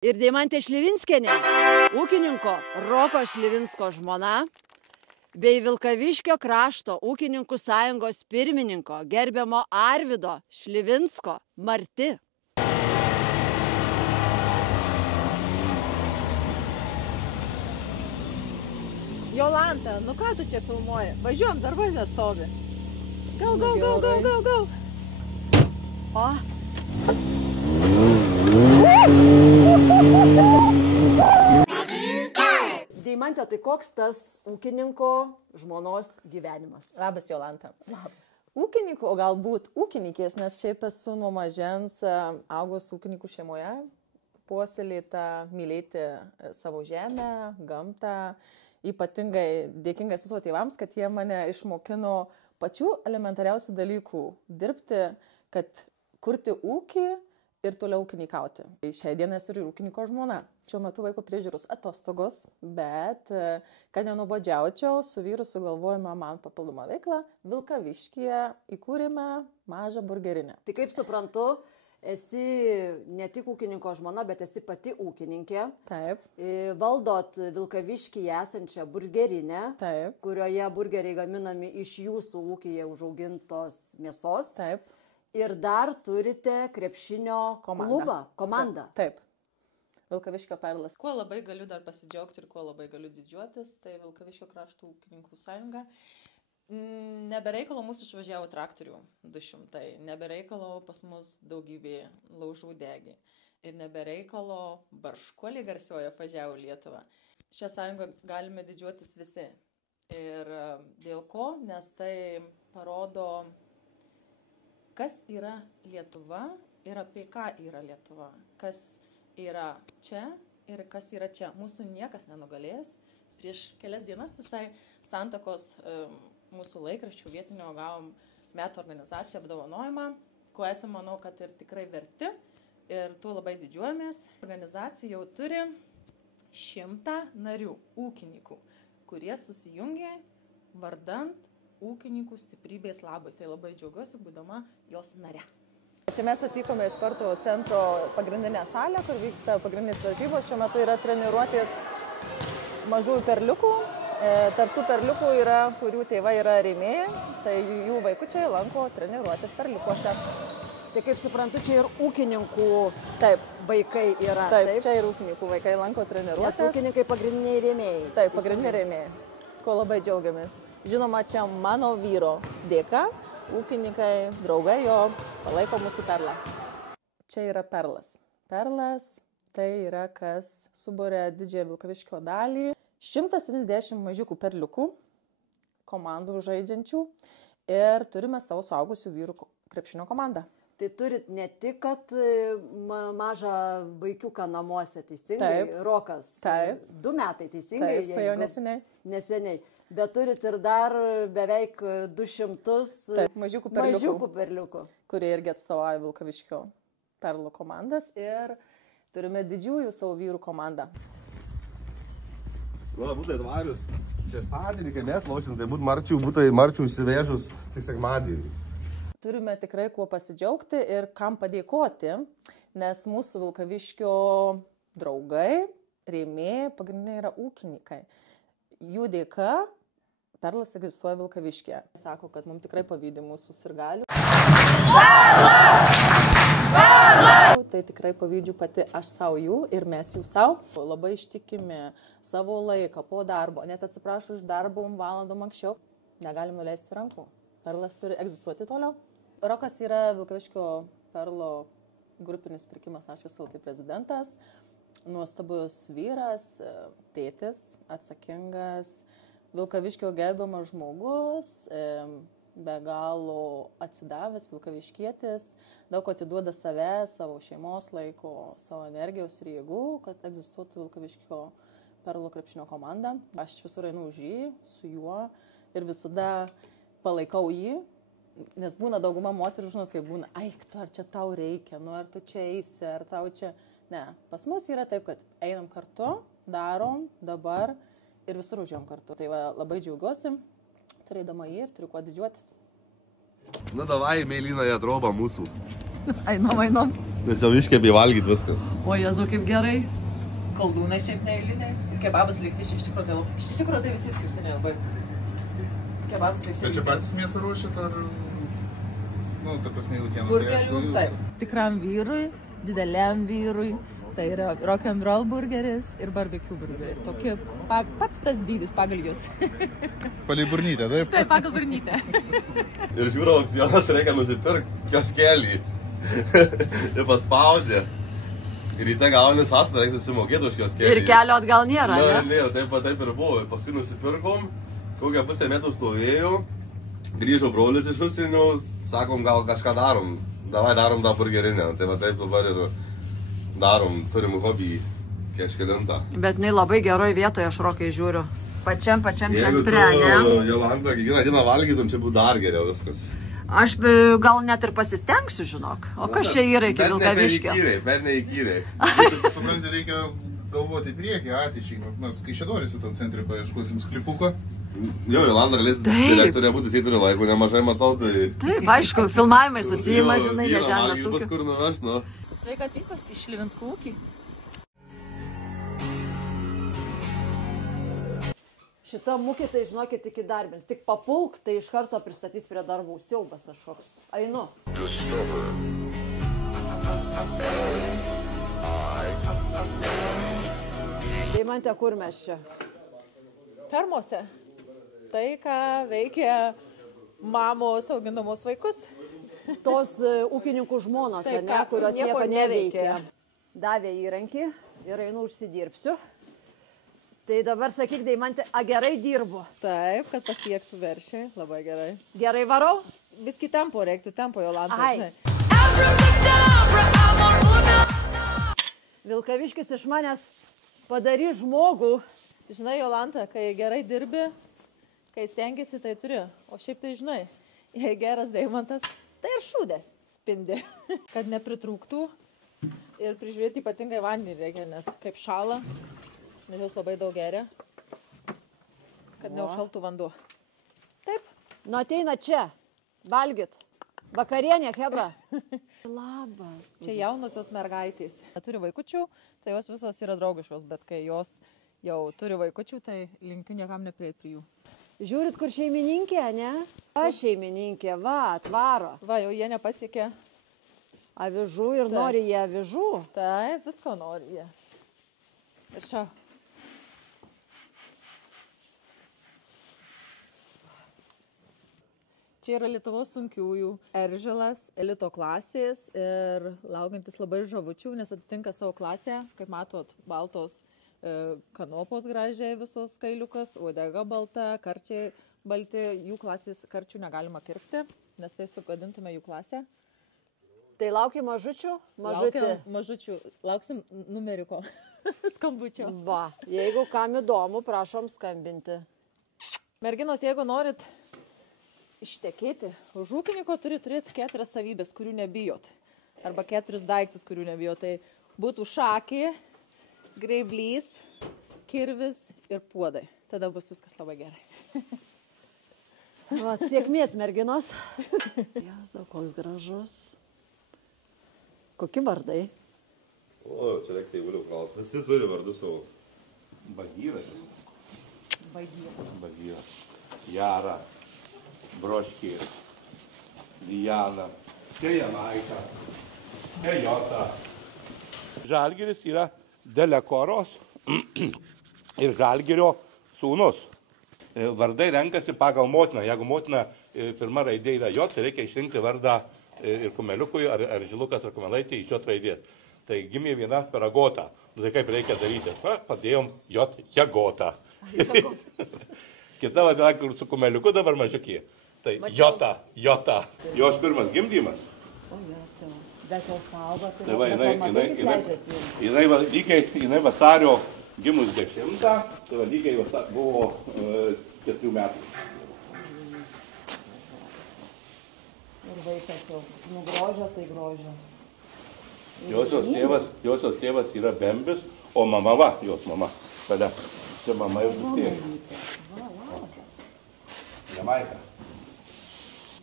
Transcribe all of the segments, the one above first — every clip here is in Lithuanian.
Ir Deimantė Šlivinskienė, ūkininko Roko Šlivinsko žmona, bei Vilkaviškio krašto ūkininkų sąjungos pirmininko gerbiamo Arvydo Šlivinsko Marti. Jolanta, nu ką tu čia filmuoji? Važiuojam, darbai nestovi. Go. O. Deimantė, tai koks tas ūkininko žmonos gyvenimas? Labas, Jolanta. Labas. Ūkininkų, o galbūt ūkininkės, nes šiaip esu nuo mažens augos ūkininkų šeimoje, puoselėta mylėti savo žemę, gamtą. Ypatingai dėkinga esu savo tėvams, kad jie mane išmokino pačių elementariausių dalykų dirbti, kad kurti ūkį ir toliau ūkininkauti. Šiai dienai esu ir ūkininko žmona. Šiuo metu vaiko priežiūros atostogos, bet kad nenubodžiaučiau, su vyru sugalvojame man papildomą veiklą. Vilkaviškyje įkūrėme mažą burgerinę. Tai kaip suprantu, esi ne tik ūkininko žmona, bet esi pati ūkininkė. Taip. Valdot Vilkaviškyje esančią burgerinę, Taip. Kurioje burgeriai gaminami iš jūsų ūkyje užaugintos mėsos. Taip. Ir dar turite krepšinio komandą. Taip. Vilkaviškio Perlas. Kuo labai galiu dar pasidžiaugti ir kuo labai galiu didžiuotis, tai Vilkaviškio krašto ūkininkų sąjunga. Nebereikalo mūsų išvažiavo traktorių 200, nebereikalo pas mus daugybė laužų degė ir nebereikalo barškuolį garsiojo važiavo Lietuvą. Šią sąjungą galime didžiuotis visi. Ir dėl ko? Nes tai parodo, kas yra Lietuva ir apie ką yra Lietuva. Kas yra čia ir kas yra čia. Mūsų niekas nenugalės. Prieš kelias dienas visai Santakos mūsų laikraščių vietinio gavom metų organizaciją apdovanojimą, ko esame, manau, kad ir tikrai verti ir tuo labai didžiuojamės. Organizacija jau turi 100 narių, ūkininkų, kurie susijungė vardant ūkininkų stiprybės labai. Tai labai džiaugiuosi, būdama jos nare. Čia mes atvykome į sporto centro pagrindinę salę, kur vyksta pagrindinės varžybos. Šiuo metu yra treniruotės mažųjų perliukų. Tarp tų perliukų yra, kurių tėvai yra rėmėjai, tai jų vaikučiai lanko treniruotės perliukuose. Tai kaip suprantu, čia ir ūkininkų vaikai yra. Taip, čia ir ūkininkų vaikai lanko treniruotės. Nes ūkininkai pagrindiniai rėmėjai. Taip, pagrindiniai rėmėjai, ko labai džiaugiamės. Žinoma, čia mano vyro dėka, ūkininkai, draugai jo palaiko mūsų perlą. Čia yra Perlas. Perlas tai yra, kas suburia didžiąją Vilkaviškio dalį. 170 mažiukų perliukų, komandų žaidžiančių ir turime savo suaugusių vyrų krepšinio komandą. Tai turit ne tik, kad mažą vaikiuką namuose, teisingai, Taip. Rokas. Taip. 2 metai, teisingai. Taip, su jau neseniai. Bet turit ir dar beveik 200 mažiukų perliukų, kurie irgi atstovauja Vilkaviškio perlų komandas ir turime didžiųjų savo vyrų komandą. Nu, būtų atvarius. Šeštadienį, kai mes lošim, tai būtų marčių išsivežus tik sekmadienį. Turime tikrai kuo pasidžiaugti ir kam padėkoti, nes mūsų Vilkaviškio draugai, rėmėjai, pagrindiniai yra ūkininkai. Jų dėka Perlas egzistuoja Vilkaviškyje. Sako, kad mums tikrai pavydi mūsų sirgalių. Tai tikrai pavydžiu pati aš savo jų ir mes jų savo. Labai ištikimi savo laiką po darbo, net atsiprašau iš darbo valandom anksčiau. Negalim nuleisti rankų. Perlas turi egzistuoti toliau. Rokas yra Vilkaviškio Perlo grupinis pirkimas.lt prezidentas. Nuostabus vyras, tėtis, atsakingas, Vilkaviškio gerbiamas žmogus, be galo atsidavęs Vilkaviškietis, daug atiduoda save, savo šeimos laiko, savo energijos ir jėgų, kad egzistuotų Vilkaviškio Perlo krepšinio komanda. Aš visur einu už jį, su juo ir visada palaikau jį, nes būna dauguma moterų, žinot, kaip būna, ar čia tau reikia, ar tu čia eisi, ar tau čia... Ne, pas mus yra taip, kad einam kartu, darom dabar ir visur užėjom kartu. Tai va, labai džiaugiuosi, turėdama jį ir turiu kuo didžiuotis. Nu, davai, mėlynoje trobą mūsų. Ainom. Nes jau iškėpė valgyti viskas. O Jezu, kaip gerai. Koldūnai šiaip neeiliniai. Kebabas liks iš tikrųjų tai visi skirtiniai labai. Kebabas liks. Bet čia patys mėsą ruošit ar... Nu, ta prasme, jautieną. Burgerių, taip. Tikram vyrui, dideliam vyrui. Tai yra rock and roll burgeris ir barbecue burgeris. Tokie pats tas dydis pagal jūs. Palei burnytę, taip? Taip, pagal burnytę. Ir žiūrėjau, aukcionas reikia nusipirkti kioskelį. Ir paspaudė. Ir ryte gauni sąstatą, reikia susimokėti už kioskelį. Ir kelio atgal nėra, Na, ne? nėra, taip ir buvo. Paskui nusipirkom, kokią pusę metų stovėjau. Grįžo brolis iš užsienio, sakom, gal kažką darom. Davai darom tą burgerinę. Tai va taip dabar ir darom, turim hobį kažkelintą. Bet jinai labai geroj vietoje, aš Rokai žiūriu. Pačiam Jeigu centre, ne? tu, Jolanta, kiekvieną dieną valgytum, čia būtų dar geriau viskas. Aš gal net ir pasistengsiu, žinok. O kas čia yra iki Vilkaviškio? Bet neįkyriai. Supranti, reikia galvoti į priekį, ateičiai. Mes kai šiadorį su tom centri paieškosim sklipuko. Jo, Jolanta galės direktorė būti, jisai turi laiko, nemažai matau, tai... Taip, aišku, filmavimai susijima, jinai ne žemės ūkio. ūkio. Kur nuveš, nu. Sveika atvykus iš Šlivinskų ūkį. Šita mūkė, tai žinokit, tik įdarbins. Tik papulk, tai iš karto pristatys prie darbų. Siaubas kažkoks. Einu. Deimante, kur mes čia? Fermose. Tai, ką veikia mamos augindamos vaikus. Tos ūkininkų žmonos, Taip, ne, kurios nieko neveikia. neveikia. Davė įrankį ir einu užsidirbsiu. Tai dabar sakyk, Deimante, a gerai dirbu. Taip, kad pasiektų veršį. Labai gerai. Gerai varau? Viski tempo reiktų, tempo Jolanta. Ai. Vilkaviškis iš manęs padarys žmogų. Žinai, Jolanta, kai gerai dirbi, kai stengiasi, tai turi. O šiaip tai žinai, jei geras Deimantas, tai ir šūdės spindi. Kad nepritrūktų ir prižiūrėti ypatingai vandenį reikia, nes kaip šala, nes jos labai daug geria, kad neužšaltų vanduo. Taip. Nu ateina čia, valgyt. Vakarienė, Hebra. Labas. Čia jaunosios mergaitės. Turi vaikučių, tai jos visos yra draugiškos, bet kai jos jau turi vaikučių, tai linkiu niekam neprieiti prie jų. Žiūrit, kur šeimininkė, ne? Aš šeimininkė, va, atvaro. Va, jau jie nepasiekė. Avižų ir nori jie avižų. Taip, visko nori jie. Ir šia. Čia yra Lietuvos sunkiųjų Eržilas, elito klasės ir laukiantis labai žavučių, nes atitinka savo klasę, kaip matot, baltos kanopos gražiai visos kailiukas, uodega balta, karčiai balti, jų klasės karčių negalima kirpti, nes tai sugadintume jų klasę. Tai laukia mažučių? Mažutį. Laukiam mažučių, lauksim numeriko skambučio. Va, jeigu kam įdomu, prašom skambinti. Merginos, jeigu norit ištekėti, už ūkininko turi turėti 4 savybės, kurių nebijot. Arba 4 daiktus, kurių nebijot. Tai būtų šakė, greiblys, kirvis ir puodai. Tada bus viskas labai gerai. Va, sėkmės, merginos. Jėzau, koks gražus. Kokie vardai? O, čia reikia tai vėliau klausti. Visi turi vardų savo. Bagyra. Bagyra. Jara. Broškė. Diana. Janaita. Jota. Žalgiris yra Delekoros ir Žalgirio sūnus. Vardai renkasi pagal motiną. Jeigu motina pirma raidė yra J, tai reikia išrinkti vardą ir Kumeliukui, ar Žilukas, ar Kumelaitė iš J raidės. Tai gimė viena per Agotą. Nu, tai kaip reikia daryti? Padėjom J, Jagota. Kita vadina, kur su Kumeliuku dabar mažiukie. Tai Jota. Jos pirmas gimdymas. Bet jau saugo, Tai va, jinai vasario gimus 10, tai va, lygiai buvo 4 metų. Ir vaikas jau nugrožio, tai grožio. Josios tėvas yra Bembis, o mama va, jos mama. Tada, čia mama jau tėvė. Jamaika.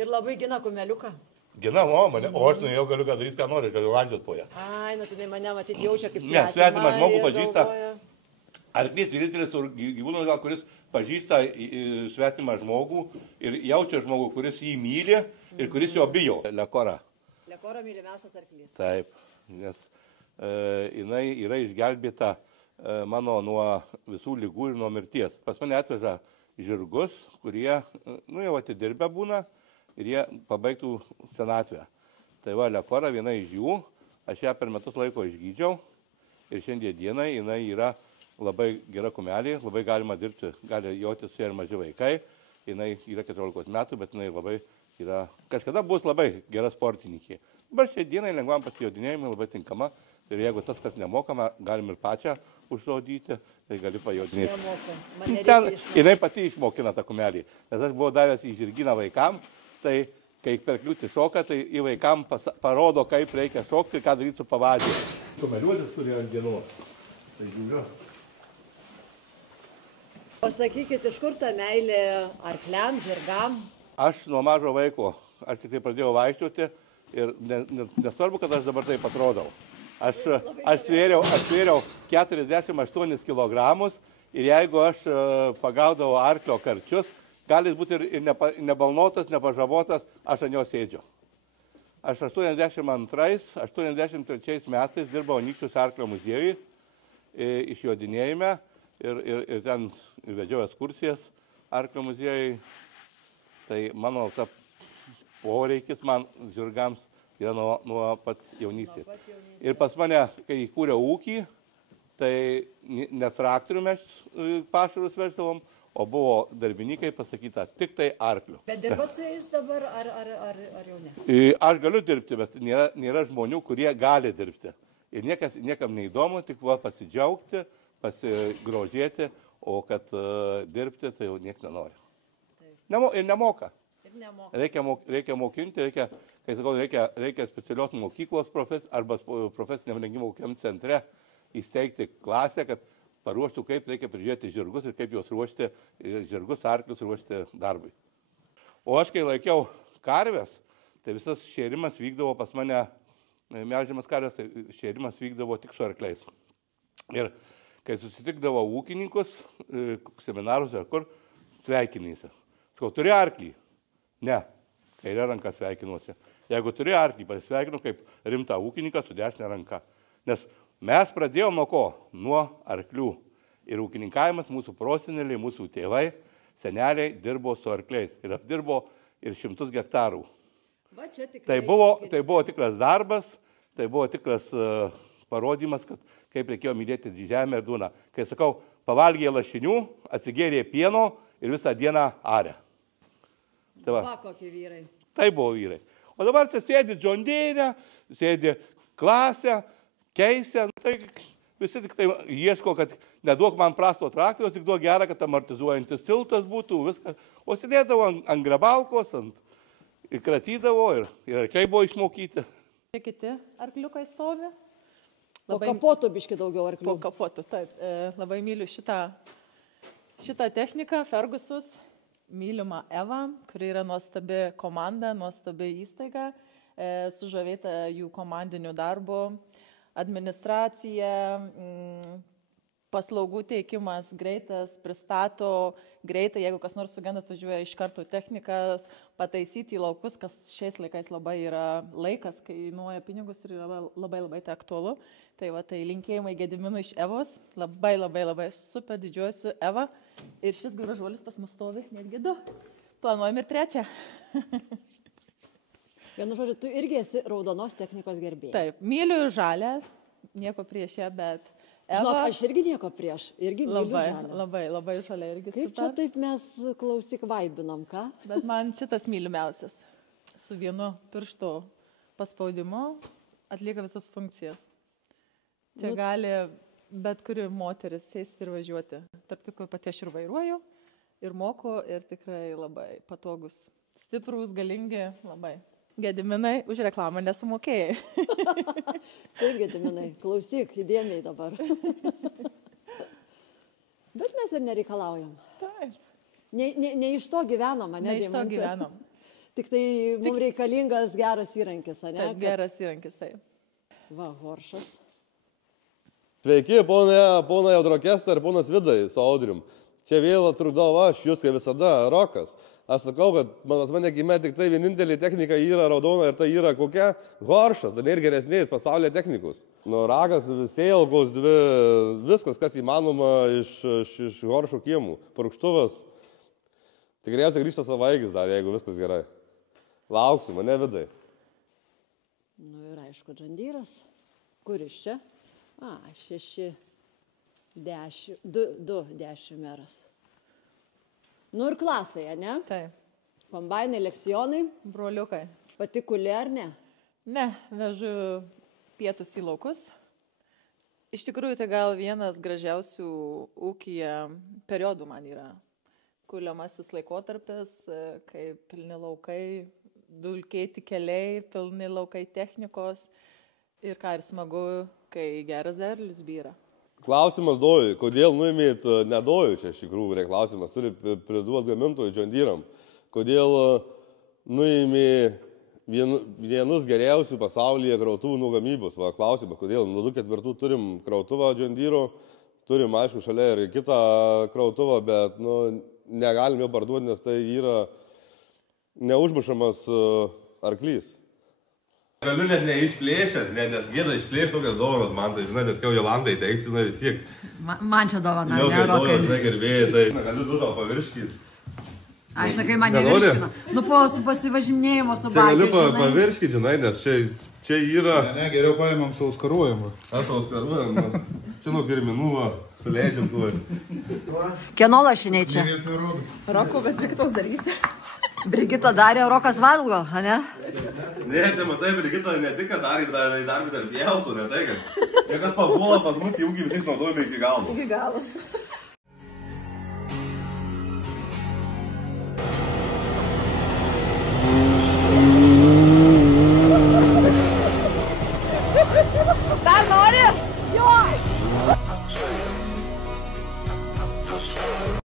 Ir labai gina Kumeliuką. Gina nuomonė, o aš nuėjau galiu daryti, ką noriu, galiu landžiot po ją. Ai, nu tai mane matyti jaučia kaip Ne, svetimą žmogų pažįsta. galvoja. Arklys vienintelis gyvūnas, gal, kuris pažįsta svetimą žmogų ir jaučia žmogų, kuris jį myli ir kuris jo bijo. Lekora. Lekora mylimiausias arklys. Taip, nes jinai yra išgelbėta mano nuo visų lygų ir nuo mirties. Pas mane atveža žirgus, kurie, jau atidirbę būna ir jie pabaigtų senatvę. Tai va, lekora viena iš jų, aš ją per metus laiko išgydžiau ir šiandien dienai jinai yra labai gera kumelė, labai galima dirbti, gali jauti su ją ir maži vaikai. Jinai yra 14 metų, bet jinai labai yra, kažkada bus labai gera sportininkė. Dabar šiai dienai lengvam pasijodinėjimui labai tinkama. Ir jeigu tas, kas nemokama, galim ir pačią užsaudyti ir gali pajodinėti. Ten jinai pati išmokina tą kumelį. Nes aš buvau davęs į žirginą vaikam, tai kai per kliūtį šoka, tai į vaikam parodo, kaip reikia šokti ir ką daryti su pavadžiu. Kumeliuotis turi ant dienos. Tai žiūriu. Pasakykit, iš kur ta meilė arkliam, žirgam? Aš nuo mažo vaiko, aš tik tai pradėjau vaikščioti ir nesvarbu, kad aš dabar taip atrodau. Aš svėriau 48 kg ir jeigu aš pagaudavau arklio karčius, gali būti ir nebalnotas, nepažabotas, aš ant jo sėdžiu. Aš 82-83 metais dirbau Anykščių arklio muziejui išjodinėjime ir ten vedžiau ekskursijas arklio muziejui. Tai mano poreikis man žirgams yra nuo pats jaunystės. Ir pas mane, kai įkūrė ūkį, tai ne traktorių mes pašarus veždavom, o buvo darbininkai pasakyta tik tai arklių. Bet dirbat su jais dabar ar jau ne? Aš galiu dirbti, bet nėra žmonių, kurie gali dirbti. Ir niekam neįdomu, tik pasidžiaugti, pasigrožėti, o kad dirbti, tai jau nieks nenori. Ir nemoka. Reikia mokinti, kai sakau, reikia specialios mokyklos arba profesiniam rengimo centre įsteigti klasę, kad paruoštų, kaip reikia prižiūrėti žirgus ir kaip juos ruošti, žirgus, arklius ruošti darbui. O aš, kai laikiau karves, tai visas šėrimas vykdavo pas mane, melžiamas karves, tai šėrimas vykdavo tik su arkliais. Ir kai susitikdavo ūkininkus, seminaruose ar kur, sveikinysi. Sakau, turi arklį? Ne, kairė ranka sveikinuosi. Jeigu turi arklį, pasisveikinu kaip rimtą ūkininką su dešinė ranka. Nes mes pradėjom nuo ko? Nuo arklių. Ir ūkininkavimas mūsų proseneliai, mūsų tėvai, seneliai dirbo su arkliais. Ir apdirbo ir 100 hektarų. Tai buvo tikras darbas, tai buvo tikras parodymas, kad kaip reikėjo mylėti žemę ir duoną. Kai sakau, pavalgė lašinių, atsigėrė pieno ir visą dieną arė. Va, kokie vyrai. Tai buvo vyrai. O dabar čia sėdi džondėnė, sėdi klasė, keisė, tai visi tik tai ieško, kad neduok man prasto traktoriaus, tik duok gerą, kad amortizuojantis tiltas būtų, viskas. O sėdėdavo ant grabalkos, ir kratydavo, ir arkliai buvo išmokyti. Čia kiti arkliukai stovi. Po kapotų biški daugiau arklių. Po kapotų, taip. Labai myliu šitą techniką, Fergusus. Mylima Eva, kuri yra nuostabi komanda, nuostabi įstaiga, sužavėta jų komandiniu darbu, administracija, paslaugų teikimas greitas, pristato greitai, jeigu kas nors sugenda, atvažiuoja iš karto technikas, pataisyti į laukus, kas šiais laikais labai yra laikas, kainuoja pinigus ir yra labai tai aktualu. Tai va, tai linkėjimai Gediminui iš Evos, labai super didžiuojuosi Eva. Ir šis gražuolis pas mus stovi, netgi 2. Planuojam ir 3. Vienu žodžiu, tu irgi esi raudonos technikos gerbėja. Taip, myliu ir žalę, nieko prieš ją, bet Eva... Žinok, aš irgi nieko prieš, irgi myliu žalę. Labai žalia irgi super. Kaip čia taip mes klausyk vaibinam, ką? Bet man šitas mylimiausias. Su vienu piršto paspaudimu atlieka visas funkcijas. Čia gali bet kuri moteris sėsti ir važiuoti. Tarp kitko, pati aš ir vairuoju, ir moku, ir tikrai labai patogus. Stiprūs, galingi, labai. Gediminai, už reklamą nesumokėjai. Taip, Gediminai, klausyk, įdėmiai dabar. Bet mes ir nereikalaujam. Taip. Ne iš to gyvenom, ane? Ne iš to gyvenom. Tik tai mums reikalingas geras įrankis, ne? Taip, geras įrankis, taip. Va, Horšas. Sveiki, pona Jaudrokesta ir ponas Vidai su Audrium. Čia vėl atrukdau aš, jūs kaip visada, Rokas. Aš sakau, kad mane gimė tik tai vienintelė technika yra raudona ir tai yra kokia? Horšas, tai ir geresnės pasaulyje technikus. Nu, ragas, sėlgos, viskas, kas įmanoma iš Horšų kiemų. Purkštuvas. Tikriausiai grįžta savaigis dar, jeigu viskas gerai. Lauksiu, mane Vidai. Nu ir aišku, Džandyras. Kuris čia? 6, 10, 2, 10 meras. Nu ir klasėje, ne? Taip. Kombainai, leksionai. Broliukai. Pati kulė ar ne? Ne, vežu pietus į laukus. Iš tikrųjų, tai gal vienas gražiausių ūkyje periodų man yra. Kuliamasis laikotarpis, kai pilni laukai, dulkėti keliai, pilni laukai technikos. Ir ką ir smagu, kai geras derlius byra. Klausimas Dojui, kodėl nuimėt, ne Dojui čia iš tikrųjų, klausimas turi priduoti gamintojų Džandyram. Kodėl nuimė vienus geriausių pasaulyje krautuvų nuo gamybos? Va, klausimas, kodėl nuo 2004 turim krautuvą Džandyro, turim aišku šalia ir kitą krautuvą, bet negalim jo parduoti, nes tai yra neužmušamas arklys. Galiu net neišplėšęs, nes gėda išplėš tokias dovanas man, tai žinai, nes kai Jolandai teiksiu, vis tiek. Man čia dovana, ne, Rokai. Žinai, gerbėjai, tai galiu du to pavirškyti. Ai, sakai, man nevirškina. Nu, po pasivažinėjimo su Čia bagiu, galiu pavirškyti, žinai, nes čia yra... Ne, geriau paėmėm sauskaruojamą. Aš sauskaruojamą. Čia nuo kirminų, suleidžiam tuo. Kieno lašiniai čia? Roko, bet Brigitos daryti. Brigita darė, Rokas valgo, ne? Ne, tai matai, Brigita ne tik, kad darė dar pjaustų, ne tai, kad... Jeigu papuola pas mus, jau visi naudojame iki galo. Iki galo.